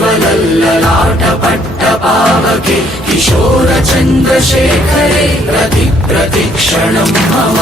विश्वलल्ललाटपट्टपावके किशोरचन्द्रशेखरे प्रतिक्षणं मम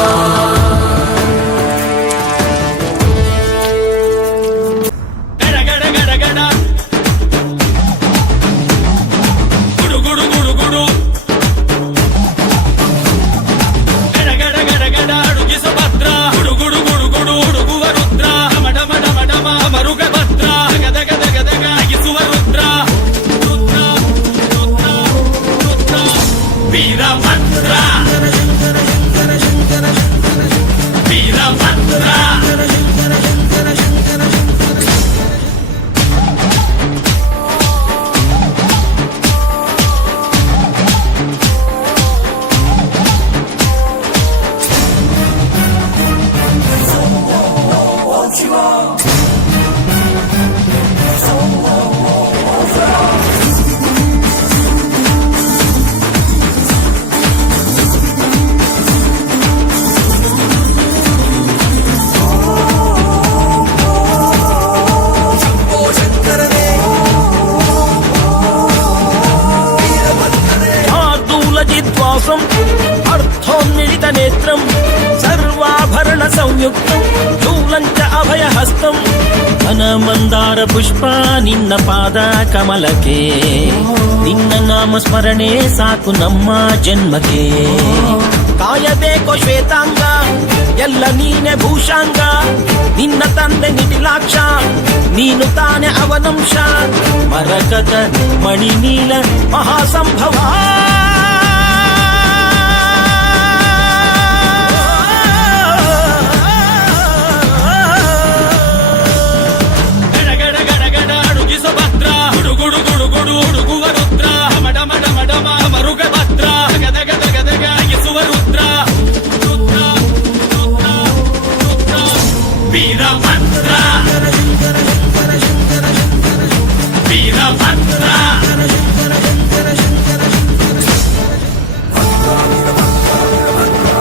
अर्थोन्मिलित नेत्रं सर्वाभरण संयुक्तं शूलं च अभयहस्तं घनमन्दार पुष्पा निन्न पाद कमलके निन्न नाम स्मರಣೆ ಸಾಕು ನಮ್ಮ ಜನ್ಮಕ್ಕೆ ಕಾಯಬೇಕು ಶ್ವೇತಾಂಗ ಎಲ್ಲ ನೀನೆ ಭೂಷಾಂಗ ನಿನ್ನ ತಂದೆ ನಿಟಿಲಾಕ್ಷ ನೀನು ತಾನೆ ಅವನಂಶ ಮರಕತ ಮಣಿ ನೀಲ ಮಹಾಸಂಭವ वीरभद्र